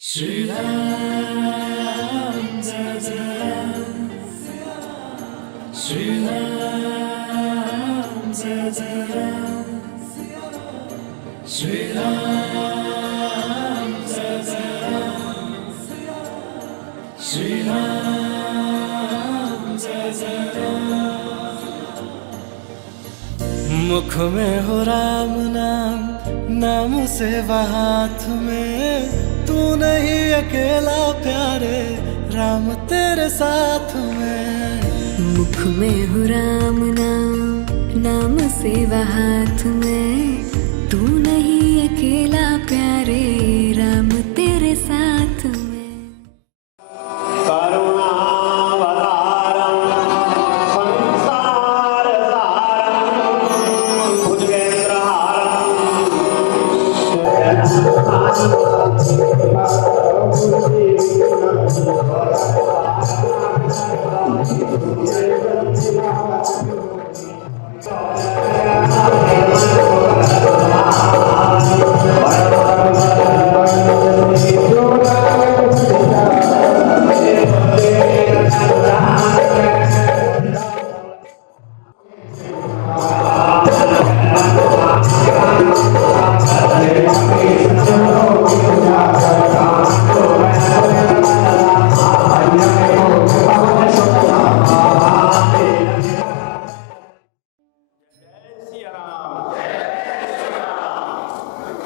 श्री राम जय जय राम, श्री राम जय जय राम, श्री राम जय जय राम, श्री राम जय जय राम। मुख में हो राम नाम, नाम से हाथ में, तू नहीं अकेला प्यारे, राम तेरे साथ में। मुख में हो राम नाम, नाम सेवा हाथ में, तू नहीं अकेला प्यारे, राम तेरे साथ में।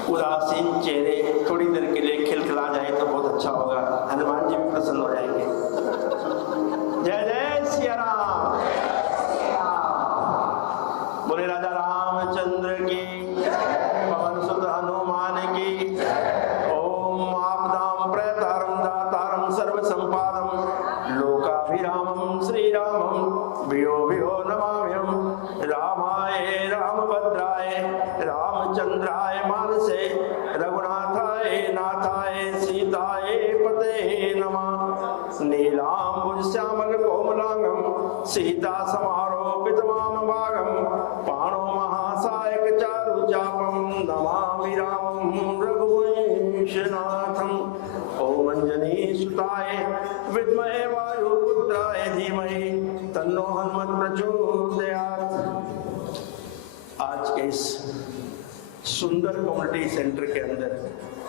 उदासीन चेहरे थोड़ी देर के लिए खिलखिला जाए तो बहुत अच्छा होगा, हनुमान जी भी प्रसन्न हो जाएंगे। जय जय सिया राम। बोले राजा रामचंद्र की, पवन सुत हनुमान की। ओम आपदाम प्रयतारम दातारम सर्व संपादम लोकाभिरामम श्री रामम वियो वियो नमाम्यहम। रामाय रामभद्राय रामचंद्राय मानसे रघुनाथाय नाथाय सीताय पते नमः। नीलांबुज श्यामल कोमलांगम सीता समारोपित वाम भागम। पाणो महासायक चारु चापम नमामि रामं रघुवंशनाथम। ओम अंजनी सुताय विद्महे वायुपुत्राय धीमहि तन्नो हनुमत प्रचोदयात्। आज के इस सुंदर कम्युनिटी सेंटर के अंदर,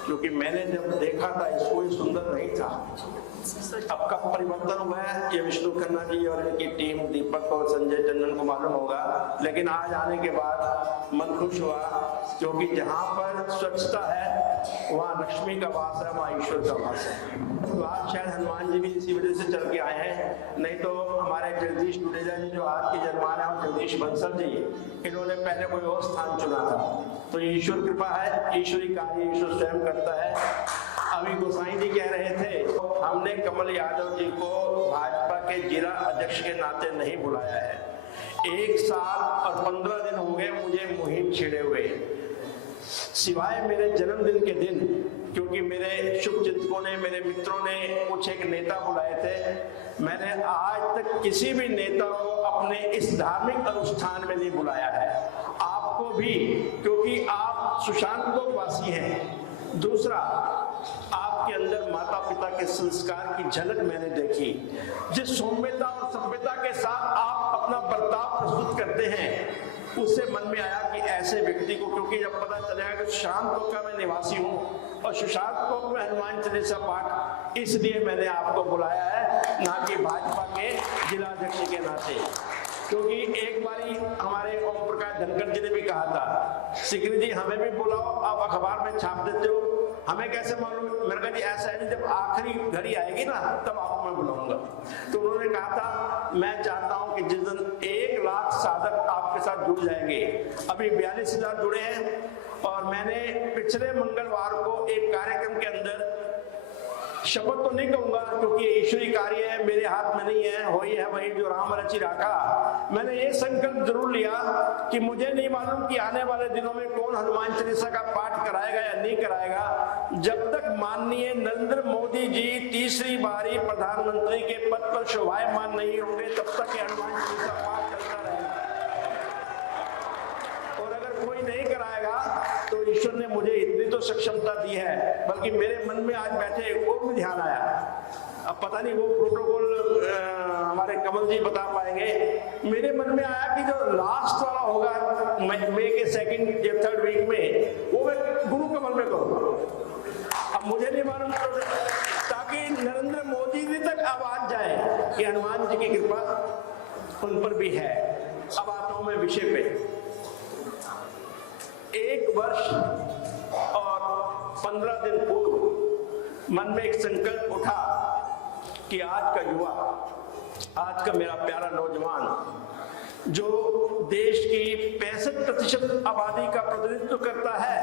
क्योंकि मैंने जब देखा था इसको ये सुंदर नहीं था, अब का परिवर्तन हुआ है ये विष्णु खन्ना जी और इनकी टीम दीपक और संजय टंडन को मालूम होगा, लेकिन आज आने के बाद मन खुश हुआ, क्योंकि जहाँ पर स्वच्छता है वहाँ लक्ष्मी का वास है, वहाँ ईश्वर का वास है। तो आज शायद हनुमान जी भी इसी वजह से चल के आए हैं, नहीं तो हमारे जगदीश डुडेजा जी जो आज के जन्मान है और जगदीश बंसल जी, इन्होंने पहले कोई और स्थान चुना था। तो ईश्वर कृपा है, ईश्वरी कार्य ईश्वर स्वयं करता है। अभी गोसाई जी कह रहे थे, हमने कमल यादव जी को भाजपा के जिला अध्यक्ष के नाते नहीं बुलाया है। 1 साल और 15 दिन हो गए मुझे मुहिम छिड़े हुए, सिवाय मेरे जन्मदिन के दिन, क्योंकि मेरे शुभचिंतकों ने, मेरे मित्रों ने कुछ एक नेता बुलाए थे। मैंने आज तक किसी भी नेता को अपने इस धार्मिक अनुष्ठान में नहीं बुलाया है, आपको भी, क्योंकि आप सुशांत वासी हैं। दूसरा, आपके अंदर माता पिता के संस्कार की झलक मैंने देखी, जिस सौम्यता और सभ्यता के साथ आप अपना बर्ताव प्रस्तुत करते हैं, उससे मन में आया कि ऐसे व्यक्ति को, क्योंकि जब पता चलेगा कि सुशांत कोट का मैं निवासी हूँ और सुशांत कोट में हनुमान चालीसा पाठ, इसलिए मैंने आपको बुलाया है, ना कि भाजपा के जिला अध्यक्ष के नाते। क्योंकि एक बारी हमारे ओम प्रकाश धनखड़ जी ने भी कहा था, सिकरी जी हमें भी बुलाओ, आप अखबार में छाप देते हो, हमें कैसे मालूम? मेरे कहा जी ऐसा है, जब आखिरी घड़ी आएगी ना तब आपको मैं बुलाऊंगा। तो उन्होंने कहा था, मैं चाहता हूं कि जिस दिन 1 लाख साधक आपके साथ जुड़ जाएंगे, अभी 42,000 जुड़े हैं, और मैंने पिछले मंगलवार को एक कार्यक्रम के अंदर, शपथ तो नहीं कहूंगा क्योंकि ईश्वरी कार्य है, मेरे हाथ में नहीं है, वही है वही जो राम रचि राखा। मैंने ये संकल्प जरूर लिया कि मुझे नहीं मालूम कि आने वाले दिनों में कौन हनुमान चालीसा का पाठ कराएगा या नहीं कराएगा, जब तक माननीय नरेंद्र मोदी जी तीसरी बारी प्रधानमंत्री के पद पर शोभायमान नहीं होंगे तब तक हनुमान चालीसा पाठ चलता रहेगा। और अगर कोई नहीं कराएगा तो ईश्वर ने मुझे इतनी तो सक्षमता दी है, बल्कि मेरे मन में आज बैठे वो भी ध्यान आया। अब पता नहीं वो प्रोटोकॉल हमारे कमल जी बता पाएंगे। मेरे मन में आया कि जो लास्ट वाला होगा मई के सेकंड या थर्ड वीक में, वो मैं गुरु कमल में करूँगा। अब मुझे नहीं मालूम, ताकि नरेंद्र मोदी जी तक आवाज जाए कि हनुमान जी की कृपा उन पर भी है। अब आता हूं मैं विषय पे। 1 वर्ष और 15 दिन पूर्व मन में एक संकल्प उठा कि आज का युवा, आज का मेरा प्यारा नौजवान जो देश की 65% आबादी का प्रतिनिधित्व करता है,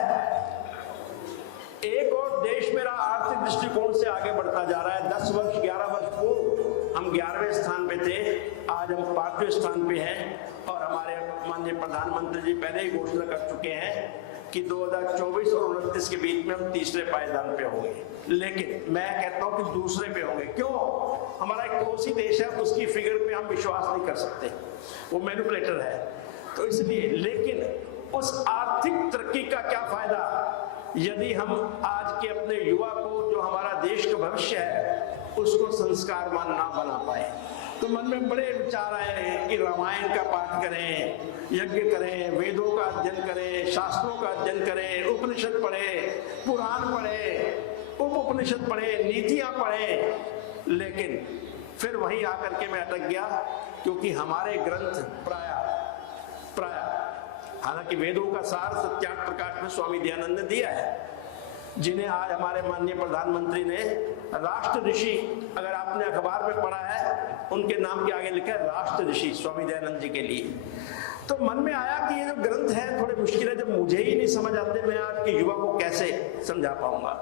एक और देश मेरा आर्थिक दृष्टिकोण से आगे बढ़ता जा रहा है। 10 वर्ष 11 वर्ष पूर्व हम 11वें स्थान पे थे, आज हम 5वें स्थान पे हैं। और हमारे माननीय प्रधानमंत्री जी पहले ही घोषणा कर चुके हैं कि 2024 और 29 के बीच में हम तीसरे पायदान पे होंगे। लेकिन मैं कहता हूं कि दूसरे पे होंगे। क्यों? हमारा एक पड़ोसी देश है, उसकी फिगर पे हम विश्वास नहीं कर सकते, वो मैनिपुलेटर है, तो इसलिए। लेकिन उस आर्थिक तरक्की का क्या फायदा यदि हम आज के अपने युवा को, जो हमारा देश का भविष्य है, उसको संस्कारवान ना बना पाए। तो मन में बड़े विचार आए कि रामायण का पाठ करें, यज्ञ करें, वेदों का अध्ययन करें, शास्त्रों का अध्ययन करें, उपनिषद पढ़े, पुराण पढ़े, उपनिषद पढ़े, नीतियां पढ़े। लेकिन फिर वहीं आकर के मैं अटक गया, क्योंकि हमारे ग्रंथ प्राय हालांकि वेदों का सार सत्यार्थ प्रकाश में स्वामी दयानंद ने दिया है, जिन्हें आज हमारे माननीय प्रधानमंत्री ने राष्ट्र ऋषि, अगर आपने अखबार में पढ़ा है, उनके नाम के आगे लिखा है राष्ट्र ऋषि स्वामी दयानंद जी के लिए। तो मन में आया कि ये जो ग्रंथ है थोड़े मुश्किल है, जब मुझे ही नहीं समझ आते, मैं आज के युवा को कैसे समझा पाऊंगा।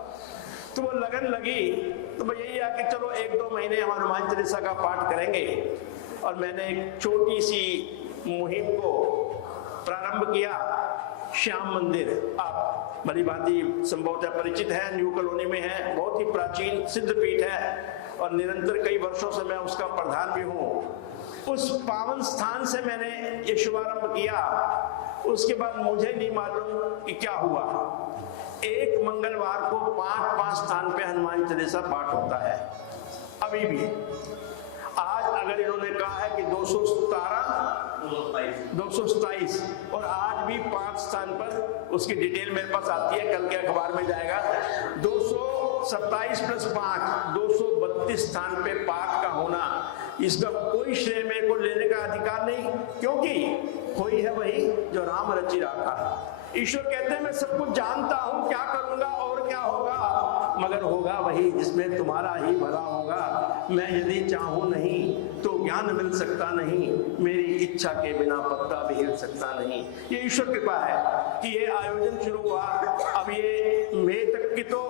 तो वो लगन लगी, तो मैं यही है कि चलो 1-2 महीने हम हनुमान चालीसा का पाठ करेंगे। और मैंने एक छोटी सी मुहिम को प्रारंभ किया। श्याम मंदिर, आप भली भांति संभवतः परिचित है, न्यू कॉलोनी में है, बहुत ही प्राचीन सिद्ध पीठ है और निरंतर कई वर्षों से मैं उसका प्रधान भी हूं। उस पावन स्थान से मैंने ये शुभारंभ किया। उसके बाद मुझे नहीं मालूम कि क्या हुआ, एक मंगलवार को 5 स्थान पे हनुमान चालीसा पाठ होता है अभी भी। आज अगर इन्होंने कहा है कि 227 और आज भी 5 स्थान पर, उसकी डिटेल मेरे पास आती है, कल के अखबार में जाएगा। 227 + 5 232 स्थान पे पाठ का होना, इसका कोई श्रेय मेरे को लेने का अधिकार नहीं, क्योंकि कोई है वही जो राम रचि राखा। ईश्वर कहते हैं मैं सब कुछ जानता हूं, क्या करूंगा और क्या होगा, मगर होगा वही जिसमें तुम्हारा ही भला होगा। मैं यदि चाहूं नहीं तो ज्ञान मिल सकता नहीं, मेरी इच्छा के बिना पत्ता भी हिल सकता नहीं। ये ईश्वर कृपा है कि ये आयोजन शुरू हुआ। अब ये मई तक की तो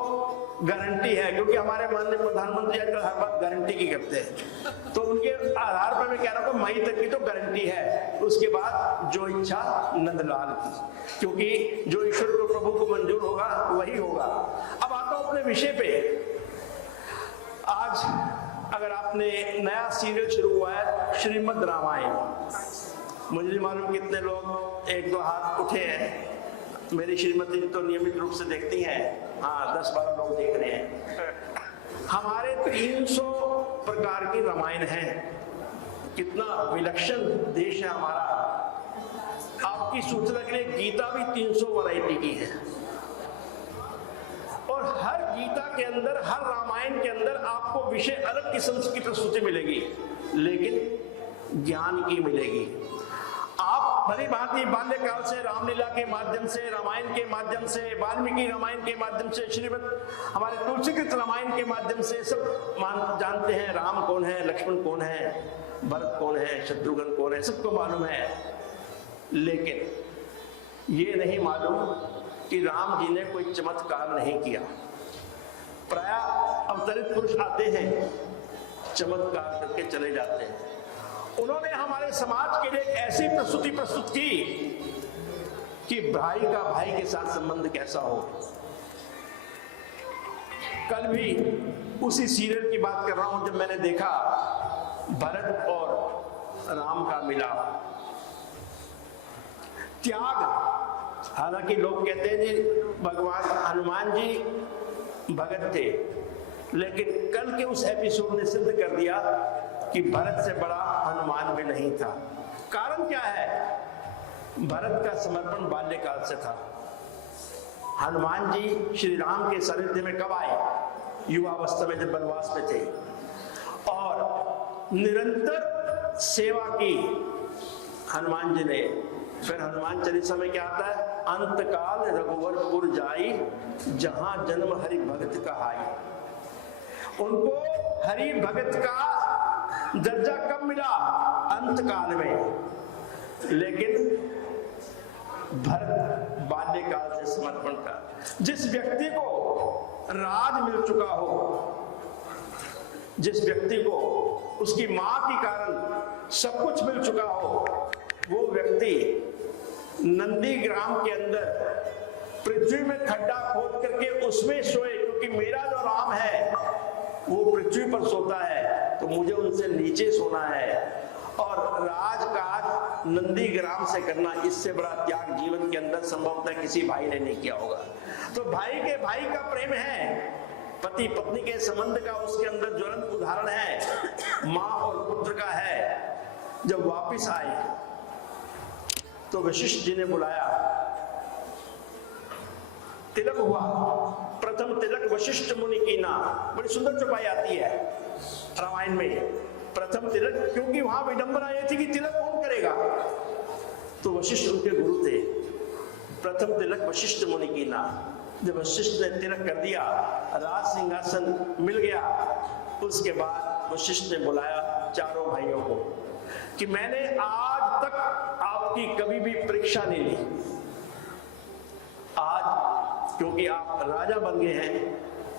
गारंटी है, क्योंकि हमारे माननीय प्रधानमंत्री आजकल हर बात गारंटी की करते हैं, तो उनके आधार पर मैं कह रहा हूँ मई तक की तो गारंटी है। उसके बाद जो इच्छा नंदलाल की, क्योंकि जो ईश्वर को, प्रभु को मंजूर होगा वही होगा। अब आता हूं अपने विषय पे। आज अगर आपने नया सीरियल शुरू हुआ है श्रीमद् रामायण, मुझे नहीं मालूम कितने लोग 1-2 हाथ उठे हैं। मेरी श्रीमती तो नियमित रूप से देखती हैं, हाँ 10-12 लोग देख रहे हैं। हमारे 300 प्रकार की रामायण है। कितना विलक्षण देश है हमारा। आपकी सूचना के लिए गीता भी 300 वैरायटी की है, और हर गीता के अंदर, हर रामायण के अंदर आपको विषय अलग किस्म की प्रस्तुति मिलेगी, लेकिन ज्ञान की मिलेगी। आप भली भांति बाल्यकाल से रामलीला के माध्यम से, रामायण के माध्यम से, वाल्मीकि रामायण के माध्यम से, श्रीमद् हमारे तुलसीकृत रामायण के माध्यम से सब जानते हैं राम कौन है, लक्ष्मण कौन है, भरत कौन है, शत्रुघ्न कौन है, सबको मालूम है। लेकिन ये नहीं मालूम कि राम जी ने कोई चमत्कार नहीं किया। प्रायः अवतरित पुरुष आते हैं, चमत्कार करके चले जाते हैं। उन्होंने हमारे समाज के लिए एक ऐसी प्रस्तुति प्रस्तुत की कि भाई का भाई के साथ संबंध कैसा हो। कल भी उसी सीरियल की बात कर रहा हूं, जब मैंने देखा भरत और राम का मिलाप, त्याग हालांकि लोग कहते हैं जी भगवान हनुमान जी भगत थे, लेकिन कल के उस एपिसोड ने सिद्ध कर दिया कि भरत से बड़ा हनुमान भी नहीं था। कारण क्या है? भरत का समर्पण बाल्यकाल से था। हनुमान जी श्री राम के सानिध्य में कब आए? युवावस्था में, जब वनवास में थे, और निरंतर सेवा की हनुमान जी ने। फिर हनुमान चालीसा में क्या आता है? अंतकाल रघुवरपुर जाई, जहां जन्म हरि भगत कहाई। उनको हरि भगत का दर्जा कब मिला? अंतकाल में। लेकिन भरत बाल्यकाल से समर्पण का। जिस व्यक्ति को राज मिल चुका हो, जिस व्यक्ति को उसकी मां के कारण सब कुछ मिल चुका हो, वो व्यक्ति नंदीग्राम के अंदर पृथ्वी में खड्डा खोद करके उसमें सोए, क्योंकि मेरा जो राम है वो पृथ्वी पर सोता है, तो मुझे उनसे नीचे सोना है। और राजकाज नंदीग्राम से करना, इससे बड़ा त्याग जीवन के अंदर संभवतः किसी भाई ने नहीं किया होगा। तो भाई के भाई का प्रेम है, पति पत्नी के संबंध का उसके अंदर ज्वलंत उदाहरण है, मां और पुत्र का है। जब वापिस आए तो वशिष्ठ जी ने बुलाया, तिलक हुआ। प्रथम तिलक वशिष्ठ मुनि की ना, बड़ी सुंदर चौपाई आती है रामायण में। प्रथम तिलक, क्योंकि वहां विडंबना ये थी कि तिलक कौन करेगा, तो वशिष्ठ उनके गुरु थे। प्रथम तिलक वशिष्ठ मुनि की ना। जब वशिष्ठ ने तिलक कर दिया, राज सिंहासन मिल गया, उसके बाद वशिष्ठ ने बुलाया चारों भाइयों को कि मैंने आज तक आपकी कभी भी परीक्षा नहीं ली। आज क्योंकि आप राजा बन गए हैं,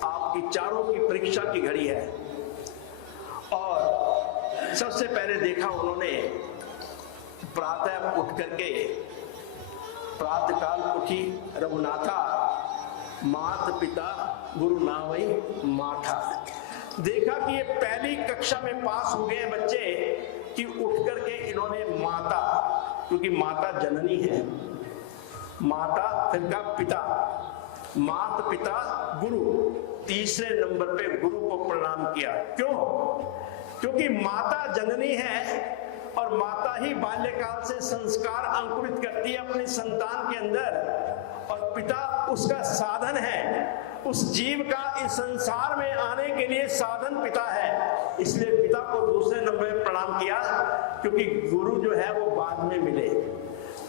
आपकी चारों की परीक्षा की घड़ी है। और सबसे पहले देखा उन्होंने, प्रातः उठ करके, प्रातःकाल उठी रघुनाथा, मात पिता गुरु नावई माथा। देखा कि ये पहली कक्षा में पास हो गए बच्चे कि उठ करके इन्होंने माता, क्योंकि माता जननी है, माता फिर का पिता, मात पिता गुरु, तीसरे नंबर पे गुरु को प्रणाम किया। क्यों? क्योंकि माता जननी है और माता ही बाल्यकाल से संस्कार अंकुरित करती है अपनी संतान के अंदर, और पिता उसका साधन है। उस जीव का इस संसार में आने के लिए साधन पिता है, इसलिए पिता को दूसरे नंबर पे प्रणाम किया। क्योंकि गुरु जो है वो बाद में मिले,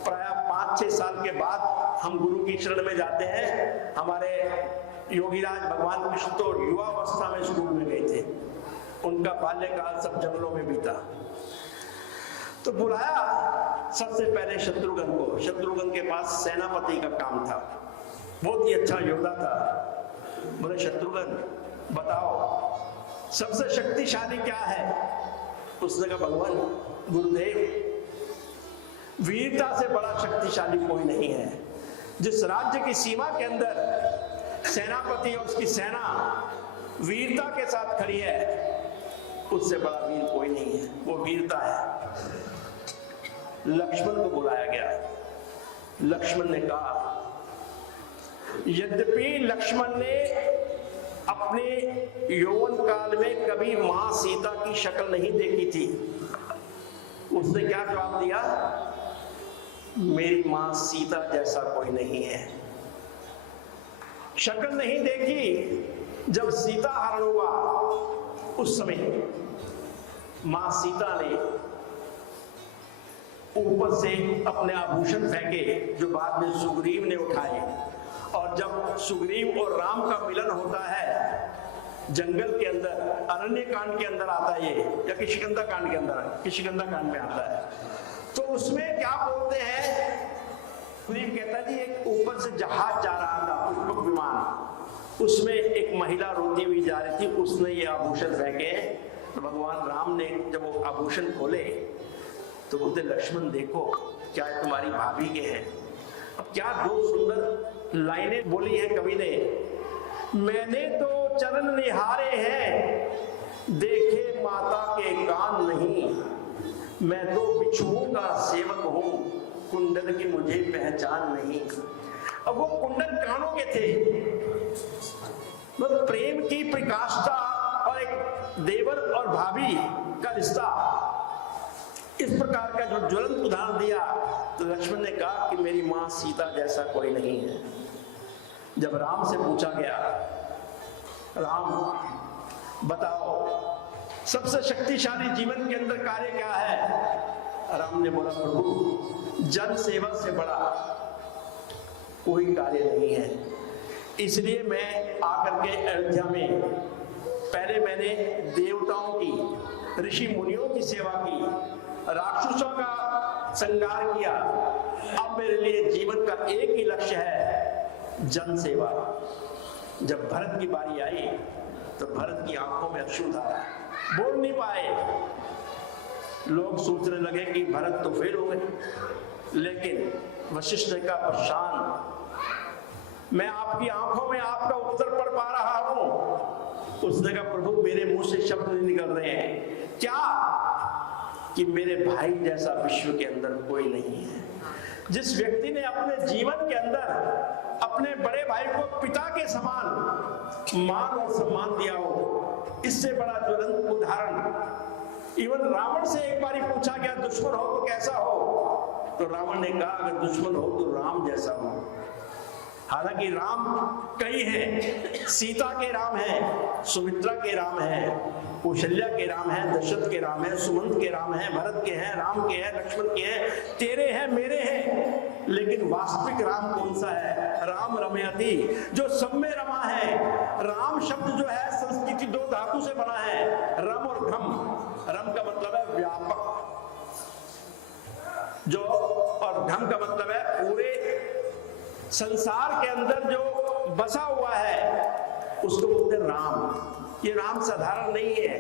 प्राय 5-6 साल के बाद हम गुरु की शरण में जाते हैं। हमारे योगीराज भगवान कृष्ण तो युवावस्था में स्कूल में गए थे, उनका बाल्यकाल सब जंगलों में बीता। तो बुलाया सबसे पहले शत्रुघ्न को। शत्रुघ्न के पास सेनापति का काम था, बहुत ही अच्छा योद्धा था। बोले शत्रुघ्न बताओ सबसे शक्तिशाली क्या है? उसने कहा भगवान गुरुदेव, वीरता से बड़ा शक्तिशाली कोई नहीं है। जिस राज्य की सीमा के अंदर सेनापति और उसकी सेना वीरता के साथ खड़ी है, उससे बड़ा वीर कोई नहीं है, वो वीरता है। लक्ष्मण को बुलाया गया। लक्ष्मण ने कहा, यद्यपि लक्ष्मण ने अपने यौवन काल में कभी मां सीता की शक्ल नहीं देखी थी, उसने क्या जवाब दिया? मेरी मां सीता जैसा कोई नहीं है। शक्ल नहीं देखी। जब सीता हरण हुआ उस समय मां सीता ने ऊपर से अपने आभूषण फेंके, जो बाद में सुग्रीव ने उठाए। और जब सुग्रीव और राम का मिलन होता है जंगल के अंदर, अरण्य कांड के अंदर आता है ये, या किष्किंधा कांड के अंदर, किष्किंधा कांड में आता है, तो उसमें क्या बोलते हैं? सुग्रीव कहता है जी एक ऊपर से जहाज जा रहा था, पुष्पक विमान, उसमें एक महिला रोती हुई जा रही थी, उसने ये आभूषण फेंके। तो भगवान राम ने जब वो आभूषण खोले तो बोलते लक्ष्मण देखो क्या तुम्हारी भाभी के हैं। अब क्या दो सुंदर लाइनें बोली हैं कवि ने, मैंने तो चरण निहारे हैं देखे माता के कान नहीं, मैं तो बिच्छुओं का सेवक हूं कुंडल की मुझे पहचान नहीं। अब वो कुंडल कानों के थे, मतलब प्रेम की प्रकाष्ठा और एक देवर और भाभी का रिश्ता, इस प्रकार का जो ज्वलंत उदाहरण दिया। तो लक्ष्मण ने कहा कि मेरी मां सीता जैसा कोई नहीं है। जब राम से पूछा गया, राम बताओ सबसे शक्तिशाली जीवन के अंदर कार्य क्या है? राम ने बोला, प्रभु जन सेवा से बड़ा कोई कार्य नहीं है। इसलिए मैं आकर के अयोध्या में पहले मैंने देवताओं की, ऋषि मुनियों की सेवा की, राक्षसों का संहार किया। अब मेरे लिए जीवन का एक ही लक्ष्य है, जन सेवा। जब भरत की बारी आई तो भरत की आंखों में अश्रु था, बोल नहीं पाए। लोग सोचने लगे कि भरत तो फेल हो गए, लेकिन वशिष्ठ ने कहा, प्रशांत, मैं आपकी आंखों में आपका उत्तर पढ़ पा रहा हूं। उसने कहा, प्रभु मेरे मुंह से शब्द नहीं निकल रहे हैं। क्या? कि मेरे भाई जैसा विश्व के अंदर कोई नहीं है। जिस व्यक्ति ने अपने जीवन के अंदर अपने बड़े भाई को पिता के समान मान और सम्मान दिया हो, इससे बड़ा ज्वलंत उदाहरण। इवन रावण से एक बार पूछा गया, दुश्मन हो तो कैसा हो? तो रावण ने कहा, अगर दुश्मन हो तो राम जैसा हो। हालांकि राम कई हैं, सीता के राम हैं, सुमित्रा के राम हैं, कौशल्या के राम हैं, दशरथ के राम हैं, सुमंत के राम हैं, भरत के हैं, राम के हैं, लक्ष्मण के हैं, तेरे हैं, मेरे हैं। लेकिन वास्तविक राम कौन सा है? राम रमयति, जो सब में रमा है। राम शब्द जो है संस्कृति दो धातु से बना है, रम और घम। रम का मतलब है व्यापक, जो, और घम का मतलब है पूरे संसार के अंदर जो बसा हुआ है, उसको बोलते हैं राम। ये राम साधारण नहीं है,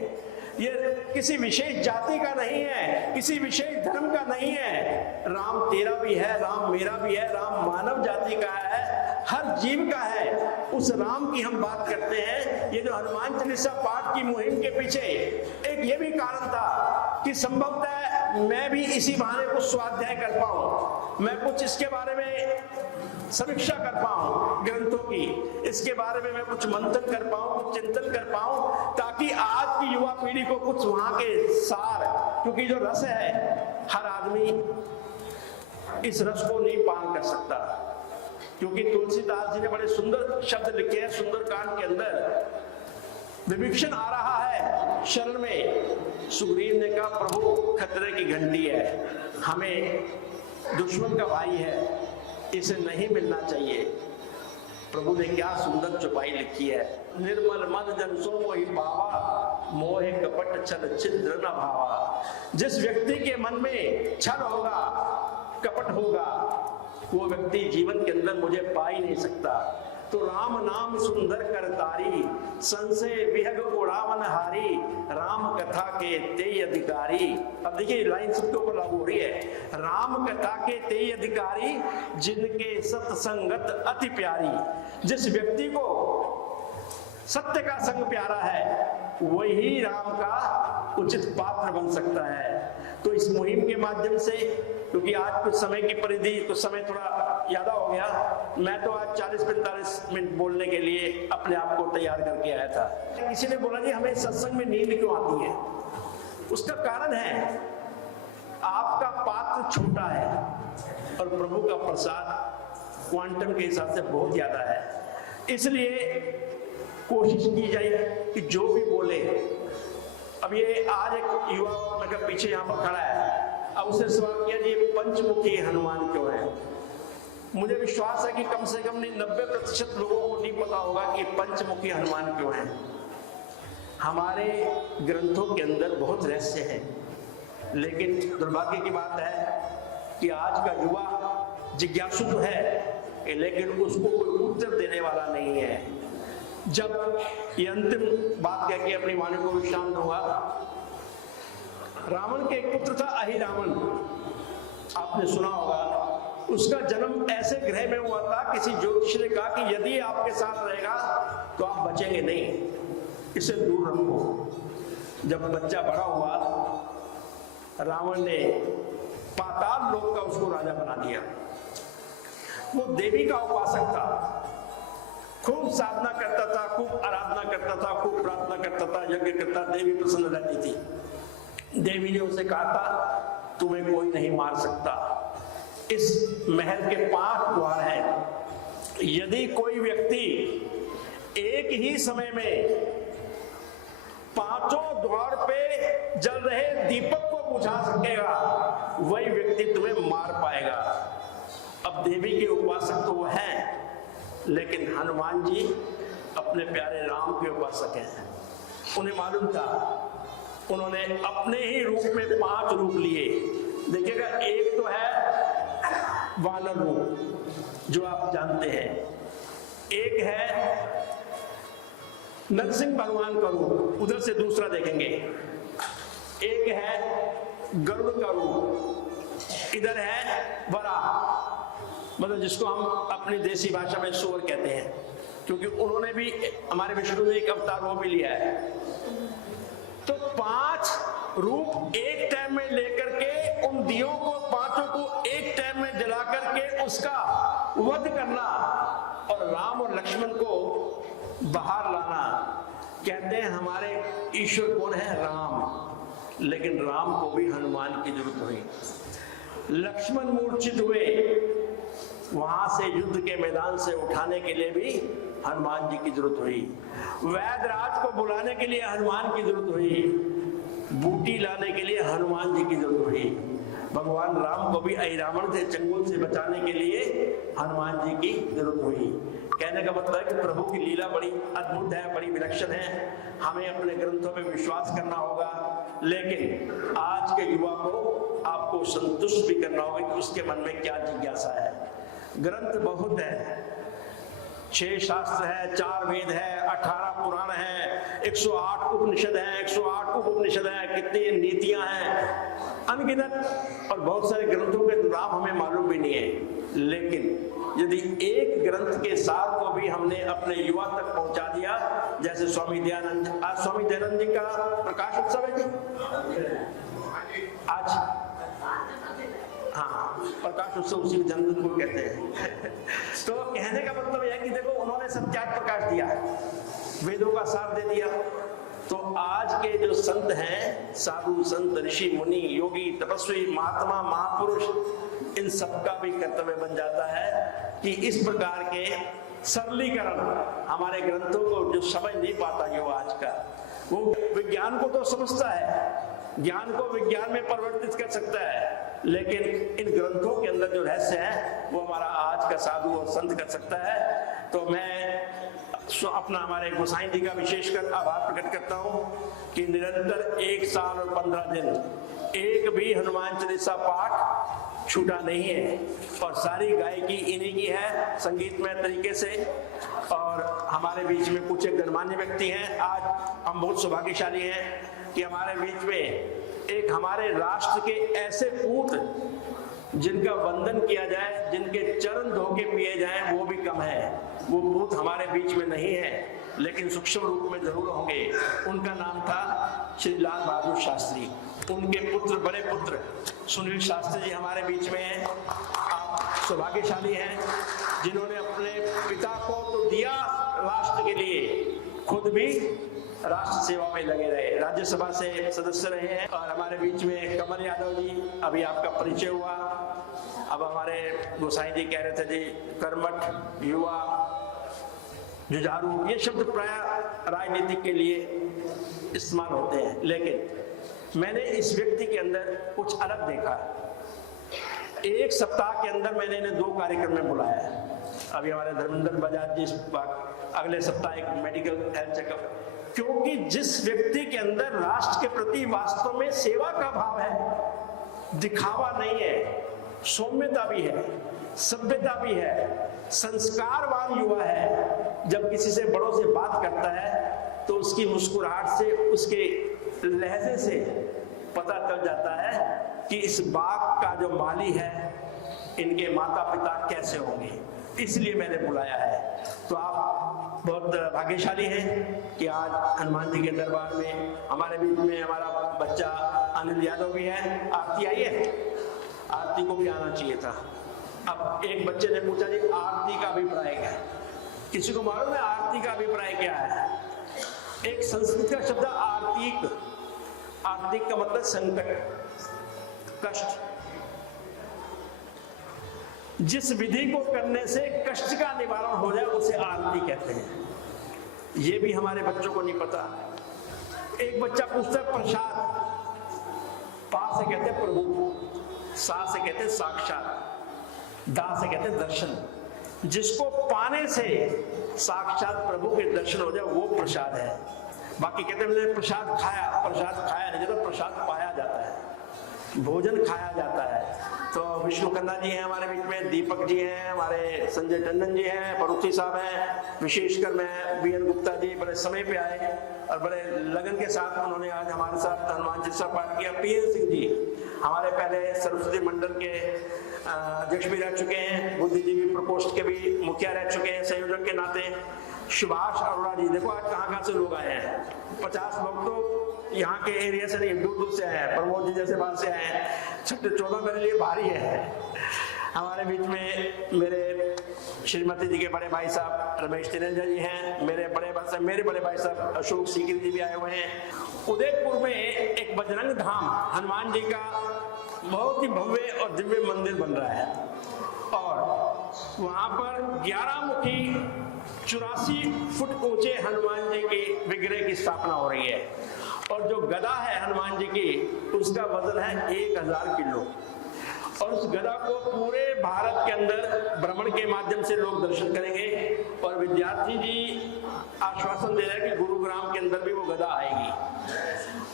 ये किसी विशेष जाति का नहीं है, किसी विशेष धर्म का नहीं है। राम तेरा भी है, राम मेरा भी है, राम मानव जाति का है, हर जीव का है। उस राम की हम बात करते हैं। ये जो हनुमान चालीसा पाठ की मुहिम के पीछे एक ये भी कारण था कि संभवतः मैं भी इसी बहाने कुछ स्वाध्याय कर पाऊं, मैं कुछ इसके बारे में समीक्षा कर पाऊं ग्रंथों की, इसके बारे में मैं कुछ मंथन कर पाऊं, कुछ चिंतन कर पाऊं, ताकि आज की युवा पीढ़ी को कुछ वहां के सार, क्योंकि जो रस है हर आदमी इस रस को नहीं पान कर सकता। क्योंकि तुलसीदास जी ने बड़े सुंदर शब्द लिखे हैं सुंदरकांड के अंदर। विभीषण आ रहा है शरण में, सुग्रीव ने कहा, प्रभु खतरे की घंटी है, हमें दुश्मन का भाई है, इसे नहीं मिलना चाहिए। प्रभु ने क्या सुंदर चौपाई लिखी है, निर्मल मन जन सो मोहि पावा, मोहे कपट छल छिद्र न भावा। जिस व्यक्ति के मन में छल होगा, कपट होगा, वो व्यक्ति जीवन के अंदर मुझे पा ही नहीं सकता। तो राम नाम सुंदर करतारी, संशय विहग उड़ावन हारी, राम कथा के तेय अधिकारी। अब देखिए लाइन सबके ऊपर लागू हो रही है। राम कथा के तेय अधिकारी, जिनके सत्संगत अति प्यारी। जिस व्यक्ति को सत्य का संग प्यारा है, वही राम का उचित पात्र बन सकता है। तो इस मुहिम के माध्यम से, क्योंकि आज कुछ समय की परिधि, कुछ समय थोड़ा ज्यादा हो गया, मैं तो आज 40-45 मिनट बोलने के लिए अपने आप को तैयार करके आया था। किसी ने बोला जी हमें सत्संग में नींद क्यों आती है? उसका कारण है आपका पात्र छोटा है और प्रभु का प्रसाद क्वांटम के हिसाब से बहुत ज्यादा है। इसलिए कोशिश की जाए कि जो भी बोले, अब ये आज एक युवा मतलब पीछे यहाँ पर खड़ा है, अब उसने सवाल किया जी पंचमुखी हनुमान क्यों है? मुझे विश्वास है कि कम से कम 90% लोगों को नहीं पता होगा कि पंचमुखी हनुमान क्यों है। हमारे ग्रंथों के अंदर बहुत रहस्य है, लेकिन दुर्भाग्य की बात है कि आज का युवा जिज्ञासु तो है, लेकिन उसको कोई उत्तर देने वाला नहीं है। जब ये अंतिम बात कह के अपनी वाणी को विश्राम दूंगा, रावण के एक पुत्र था अहिरावण, आपने सुना होगा। उसका जन्म ऐसे ग्रह में हुआ था, किसी ज्योतिष ने कहा कि यदि आपके साथ रहेगा तो आप बचेंगे नहीं, इसे दूर रखो। जब बच्चा बड़ा हुआ, रावण ने पाताल लोक का उसको राजा बना दिया। वो देवी का उपासक था, खूब साधना करता था, खूब आराधना करता था, खूब प्रार्थना करता था, यज्ञ करता, देवी प्रसन्न रहती थी। देवी ने उसे कहा था तुम्हें कोई नहीं मार सकता, इस महल के 5 द्वार हैं, यदि कोई व्यक्ति एक ही समय में 5 द्वार पे जल रहे दीपक को बुझा सकेगा, वही व्यक्ति तुम्हें मार पाएगा। अब देवी के उपासक तो वो हैं, लेकिन हनुमान जी अपने प्यारे राम के उपासक हैं। उन्हें मालूम था, उन्होंने अपने ही रूप में 5 रूप लिए। देखिएगा, एक तो है वानर रूप जो आप जानते हैं, एक है नरसिंह भगवान का रूप, उधर से दूसरा देखेंगे, एक है गरुड़ का रूप, इधर है वराह, मतलब जिसको हम अपनी देसी भाषा में सूअर कहते हैं, क्योंकि उन्होंने भी हमारे विष्णु ने एक अवतार वो भी लिया है। तो 5 रूप एक टाइम में लेकर के उन दियों को 5 को एक टाइम में जला करके उसका वध करना और राम और लक्ष्मण को बाहर लाना। कहते हैं हमारे ईश्वर कौन है? राम। लेकिन राम को भी हनुमान की जरूरत हुई। लक्ष्मण मूर्छित हुए, वहां से युद्ध के मैदान से उठाने के लिए भी हनुमान जी की जरूरत हुई। वैदराज को बुलाने के लिए हनुमान की जरूरत हुई। बूटी लाने के लिए हनुमान जी की जरूरत हुई। भगवान राम को भी अहिरावण से, चंगुल से बचाने के लिए हनुमान जी की जरूरत हुई। कहने का मतलब है कि प्रभु की लीला बड़ी अद्भुत है, बड़ी विलक्षण है। हमें अपने ग्रंथों में विश्वास करना होगा, लेकिन आज के युवा को आपको संतुष्ट भी करना होगा कि उसके मन में क्या जिज्ञासा है। ग्रंथ बहुत है, 6 शास्त्र है, 4 वेद है, 18 पुराण है, 108 उपनिषद है, 108 उपनिषद है, कितनी नीतियां हैं, अनगिनत, और बहुत सारे ग्रंथों के नाम हमें मालूम भी नहीं है। लेकिन यदि एक ग्रंथ के सार को भी हमने अपने युवा तक पहुंचा दिया, जैसे स्वामी दयानंद, आज स्वामी दयानंद जी का प्रकाश उत्सव है जी, आज हाँ प्रकाश उत्सव उसी जन्मदिन को कहते हैं। तो कहने का मतलब यह है कि देखो, उन्होंने सब त्याग प्रकाश दिया, वेदों का सार दे दिया। तो आज के जो संत हैं, साधु संत, ऋषि मुनि, योगी, तपस्वी, महात्मा, महापुरुष, इन सबका भी कर्तव्य बन जाता है कि इस प्रकार के सरलीकरण हमारे ग्रंथों को जो समझ नहीं पाता युवा आज का, वो विज्ञान को तो समझता है, ज्ञान को विज्ञान में परिवर्तित कर सकता है, लेकिन इन ग्रंथों के अंदर जो रहस्य है वो हमारा आज का साधु और संत कर सकता है। तो मैं अपना हमारे गोसाई जी का विशेषकर आभार प्रकट करता हूं कि निरंतर 1 साल और 15 दिन एक भी हनुमान चालीसा पाठ छूटा नहीं है, और सारी गायकी इन्हीं की है संगीतमय तरीके से। और हमारे बीच में कुछ एक गणमान्य व्यक्ति हैं, आज हम बहुत सौभाग्यशाली हैं कि हमारे बीच में एक हमारे राष्ट्र के ऐसे पूत जिनका वंदन किया जाए, जिनके चरण धो के पिए जाएं, वो भी कम है। वो पूत हमारे बीच में नहीं है, लेकिन सूक्ष्म रूप में जरूर होंगे। उनका नाम था श्री लाल बहादुर शास्त्री। उनके पुत्र, बड़े पुत्र सुनील शास्त्री जी हमारे बीच में हैं। आप सौभाग्यशाली हैं जिन्होंने अपने पिता को तो दिया राष्ट्र के लिए, खुद भी राष्ट्र सेवा में लगे रहे, राज्यसभा से सदस्य रहे हैं। और हमारे बीच में कमल यादव जी, अभी आपका परिचय हुआ। अब हमारे गोसाई जी कह रहे थे जी, कर्मठ, युवा, जुझारू, ये शब्द प्राय राजनीति के लिए इस्तेमाल होते हैं, लेकिन मैंने इस व्यक्ति के अंदर कुछ अलग देखा। 1 सप्ताह के अंदर मैंने इन्हें 2 कार्यक्रम में बुलाया है। अभी हमारे धर्मेंद्र बजाज जी अगले सप्ताह एक मेडिकल हेल्थ चेकअप, क्योंकि जिस व्यक्ति के अंदर राष्ट्र के प्रति वास्तव में सेवा का भाव है, दिखावा नहीं है, सौम्यता भी है, सभ्यता भी है, संस्कारवान युवा है, जब किसी से बड़ों से बात करता है तो उसकी मुस्कुराहट से, उसके लहजे से पता चल जाता है कि इस बाग का जो माली है, इनके माता पिता कैसे होंगे। इसलिए मैंने बुलाया है। तो आप बहुत भाग्यशाली हैं कि आज हनुमान जी के दरबार में हमारे बीच में हमारा बच्चा अनिल यादव भी है। आरती आई है, आरती को भी आना चाहिए था। अब एक बच्चे ने पूछा जी आरती का अभिप्राय क्या है? किसी को मालूम है आरती का अभिप्राय क्या है? एक संस्कृत का शब्द आर्तिक, आर्तिक का मतलब संकट, कष्ट। जिस विधि को करने से कष्ट का निवारण हो जाए उसे आरती कहते हैं। ये भी हमारे बच्चों को नहीं पता। एक बच्चा पूछता है प्रसाद, पा से कहते हैं प्रभु, सा से कहते हैं साक्षात, दा से कहते हैं दर्शन। जिसको पाने से साक्षात प्रभु के दर्शन हो जाए वो प्रसाद है। बाकी कहते हैं मैंने प्रसाद खाया नहीं जाता, प्रसाद पाया जाता है, भोजन खाया जाता है। तो विष्णु खन्ना जी हैं हमारे बीच में, दीपक जी हैं, हमारे संजय टंडन जी हैं, परुथी साहब हैं, विशेषकर मैं बीएन गुप्ता जी बड़े समय पे आए और बड़े लगन के साथ उन्होंने आज हमारे साथ हनुमान चालीसा पाठ किया। पीएन सिंह जी हमारे पहले सरस्वती मंडल के अध्यक्ष भी रह चुके हैं, बुद्धिजीवी प्रकोष्ठ के भी मुखिया रह चुके हैं संयोजक के नाते। सुभाष अरोड़ा जी, देखो आज कहाँ से लोग आए हैं, 50 लोग तो यहाँ के एरिया से नहीं, दूर दूर से आए हैं। प्रमोद जी जैसे बाहर से आए हैं। 14 मेरे लिए भारी है। हमारे बीच में मेरे श्रीमती जी के बड़े भाई साहब रमेश तिरंजा जी हैं, मेरे बड़े भाई साहब अशोक सीकरी जी भी आए हुए हैं। उदयपुर में एक बजरंग धाम हनुमान जी का बहुत ही भव्य और दिव्य मंदिर बन रहा है और वहां पर 11 मुखी 84 फुट ऊंचे हनुमान जी के विग्रह की स्थापना हो रही है और जो गदा है हनुमान जी की उसका वजन है 1000 किलो और उस गदा को पूरे भारत के अंदर भ्रमण के माध्यम से लोग दर्शन करेंगे और विद्यार्थी जी आश्वासन दे रहे हैं कि गुरुग्राम के अंदर भी वो गदा आएगी।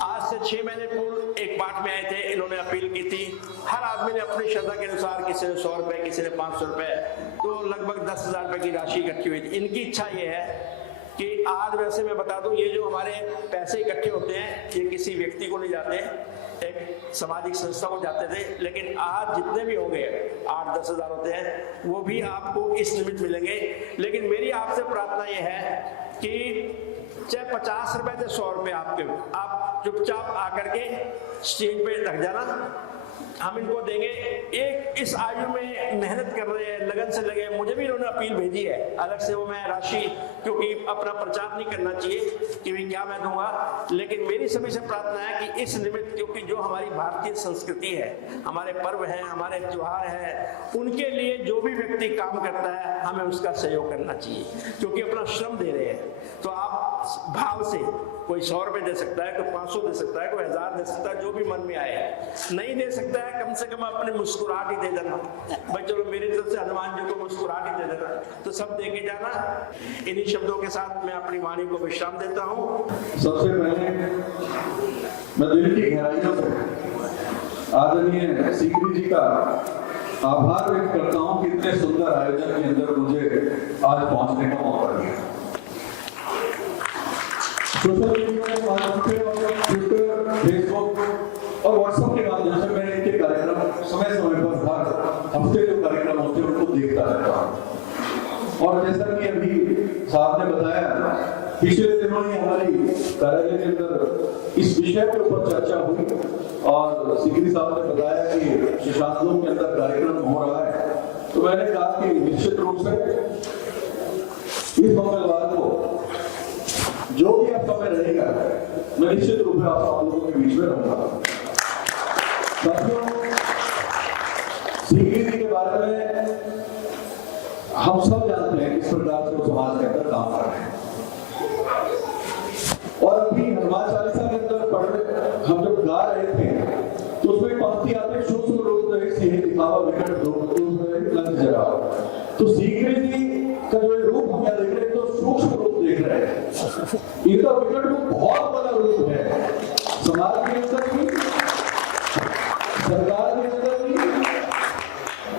आज से 6 महीने पूर्व एक पाठ में आए थे, इन्होंने अपील की थी हर आदमी ने अपनी श्रद्धा के अनुसार, किसी ने 100 रुपए, किसी ने 500 रुपए, तो लगभग 10,000 रुपए की राशि इकट्ठी हुई थी। इनकी इच्छा ये है कि आज वैसे मैं बता दूं ये जो हमारे पैसे इकट्ठे होते हैं ये किसी व्यक्ति को नहीं जाते, एक सामाजिक संस्था को जाते थे, लेकिन आज जितने भी होंगे 8-10 हजार होते हैं वो भी आपको इस निमित्त मिलेंगे। लेकिन मेरी आपसे प्रार्थना ये है कि चाहे 50 रुपए से 100 रुपए आप चुपचाप आकर के स्टेज पे रख जाना, हम इनको देंगे। एक इस आयु में मेहनत कर रहे हैं, लगन से लगे, मुझे भी इन्होंने अपील भेजी है अलग से, वो मैं राशि क्योंकि अपना प्रचार नहीं करना चाहिए कि भाई क्या मैं दूंगा, लेकिन मेरी सभी से प्रार्थना है कि इस निमित्त, क्योंकि जो हमारी भारतीय संस्कृति है, हमारे पर्व हैं, हमारे त्योहार हैं, उनके लिए जो भी व्यक्ति काम करता है हमें उसका सहयोग करना चाहिए क्योंकि अपना श्रम दे रहे हैं। तो आप भाव से, कोई 100 रुपए दे सकता है, कोई 500 दे सकता है, कोई 1000 दे सकता है, जो भी मन में आए। नहीं दे सकता है कम से कम अपने मुस्कुराहट ही दे देना, भाई चलो मेरी तरफ से हनुमान जी को मुस्कुराहट ही दे देना, तो सब दे के जाना। इन्हीं शब्दों के साथ मैं अपनी वाणी को विश्राम देता हूँ। सबसे पहले मैं दिल की गहराइयों से आदरणीय सीकरी जी का आभार व्यक्त करता हूँ कि इतने सुंदर आयोजन के अंदर मुझे आज पहुंचने का मौका दिया। सोशल मीडिया के माध्यम से और ट्विटर, फेसबुक और व्हाट्सएप के माध्यम से मैं इनके कार्यक्रम समय समय पर हर हफ्ते जो कार्यक्रम होते हैं उनको देखता रहता हूँ। और जैसा कि अभी साहब ने बताया, पिछले दिनों ही हमारी कार्यालय के अंदर इस विषय के ऊपर चर्चा हुई और सीकरी साहब ने बताया कि सुशांतों के अंदर कार्यक्रम हो रहा है, तो मैंने कहा कि निश्चित रूप से इस मंगलवार को जो भी आप समय रहेगा मैं निश्चित रूप से आप लोगों के बीच में रहूंगा। साथियों, सीकरी जी के बारे में हम सब जानते हैं किस प्रकार से वो समाज के अंदर काम कर रहे हैं और अभी हनुमान चालीसा के अंदर पढ़ रहे, हम जब गा रहे थे तो उसमें पंक्ति आते सूक्ष्म रूप रहे सिंह दिखावा विकट रूप रहे लंक जरा। तो सीकरी जी का जो रूप हम देख रहे हैं तो सूक्ष्म रूप देख रहे हैं, इनका विकट रूप बहुत बड़ा रूप है, समाज के अंदर भी, सरकार के अंदर भी,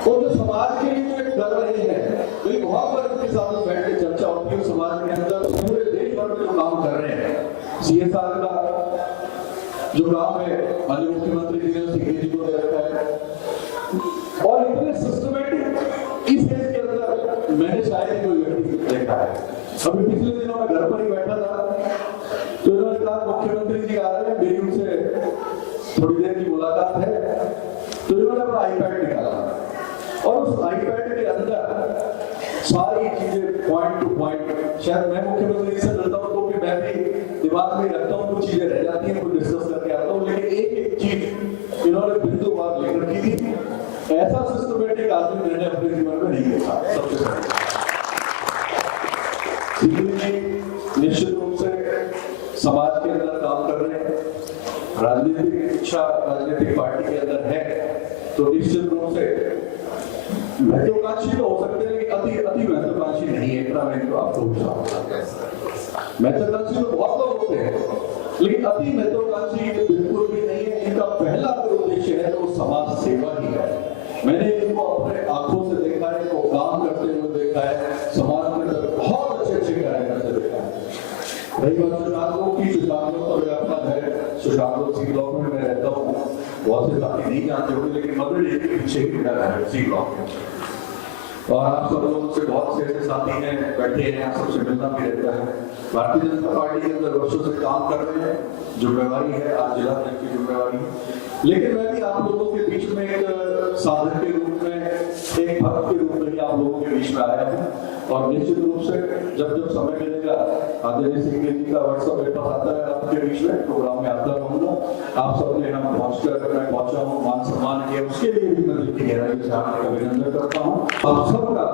और जो समाज के लिए जो एक कर रहे हैं तो ये बहुत बार उनके साथ बैठ के चर्चा होती है समाज के अंदर पूरे देश भर में जो काम कर रहे हैं। CSR का जो काम है माननीय मुख्यमंत्री जी ने सीकरी जी को दे रखा है और इतने सिस्टमेटिक इस देश के अंदर मैंने शायद कोई व्यक्ति देखा है। अभी पिछले दिनों में घर पर ही बैठा था तो इन्होंने कहा मुख्यमंत्री जी आ रहे हैं, मेरी उनसे थोड़ी देर की मुलाकात है, तो इन्होंने अपना का आईपैड निकाला और उस आईपैड के अंदर सारी चीजें पॉइंट टू पॉइंट, शायद मैं मुख्यमंत्री से मिलता हूँ तो भी मैं भी दिमाग में रखता हूँ, कुछ चीजें रह जाती हैं, कुछ डिस्कस करके आता हूँ, लेकिन एक एक चीज इन्होंने बिंदुवार लिख रखी थी। ऐसा सिस्टमेटिक आदमी मैंने अपने जीवन में नहीं देखा। सबसे पहले निश्चित रूप से समाज के अंदर काम कर रहे हैं, राजनीतिक इच्छा राजनीतिक पार्टी के अंदर है, तो निश्चित रूप से महत्वाकांक्षी तो हो सकते हैं, अति अति महत्वाकांक्षी नहीं है, इतना मैं तो आपको महत्वाकांक्षी तो बहुत लोग होते हैं, लेकिन अति महत्वाकांक्षी बिल्कुल भी नहीं है। इनका पहला उद्देश्य है तो समाज सेवा ही है। मैंने इनको अपने आंखों से देखा है, इनको काम करते हुए देखा है, समाज में बहुत अच्छे अच्छे कार्य करते देखा है। रही बात सुशांतों की, सुशांतों का व्यापार है, सुशांतों सी ब्लॉक में मैं रहता हूँ, बहुत से साथी नहीं जानते होंगे, लेकिन मदर के पीछे ही मेरा घर है सी ब्लॉक में, और आप सब लोगों से बहुत से ऐसे साथी हैं बैठे हैं, आप सबसे मिलना भी रहता है। भारतीय जनता पार्टी के अंदर वर्षों से काम कर रहे हैं, जिम्मेवारी है, आज जिला अध्यक्ष की जिम्मेवारी है, लेकिन मैं भी आप लोगों के बीच में एक साधक के रूप में, एक भक्त के रूप में ही आप लोगों के बीच में आया हूँ। और निश्चित रूप से जब जब समय मिलेगा आदरणीय सिंह जी का व्हाट्सएप पेपर आता है आपके बीच में, प्रोग्राम में आता रहूंगा। आप सबने यहाँ पहुंचकर मैं पहुंचा हूँ, मान सम्मान किया, उसके लिए भी मैं दिल की गहराई से आपका अभिनंदन करता हूँ। आप सबका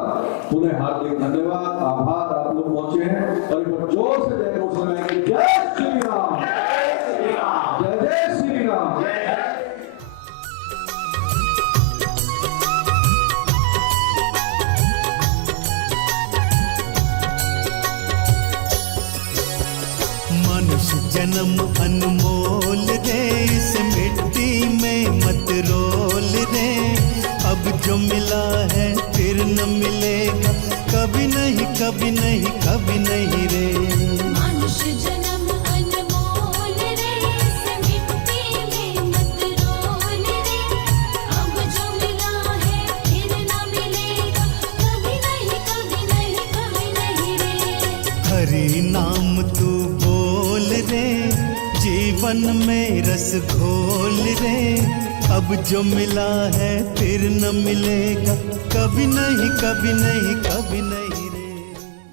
पुनः हार्दिक धन्यवाद, आभार। आप लोग पहुंचे हैं और एक बार जोर से जय घोष लगाएंगे, जय श्री राम, जय जय श्री राम। मनुष्य जन्म अनमोल रे, इस मिट्टी में मत रोल रे, अब जो मिला है फिर न मिलेगा, कभी नहीं कभी नहीं कभी नहीं रे। मनुष्य जन्म अनमोल रे, इस मिट्टी में मत रोल रे, अब जो मिला है फिर न मिलेगा, कभी नहीं कभी नहीं कभी नहीं रे। हरि नाम तू बोल रे, जीवन में रस घोल रे, अब जो मिला है फिर न मिलेगा, कभी नहीं कभी नहीं कभी नहीं।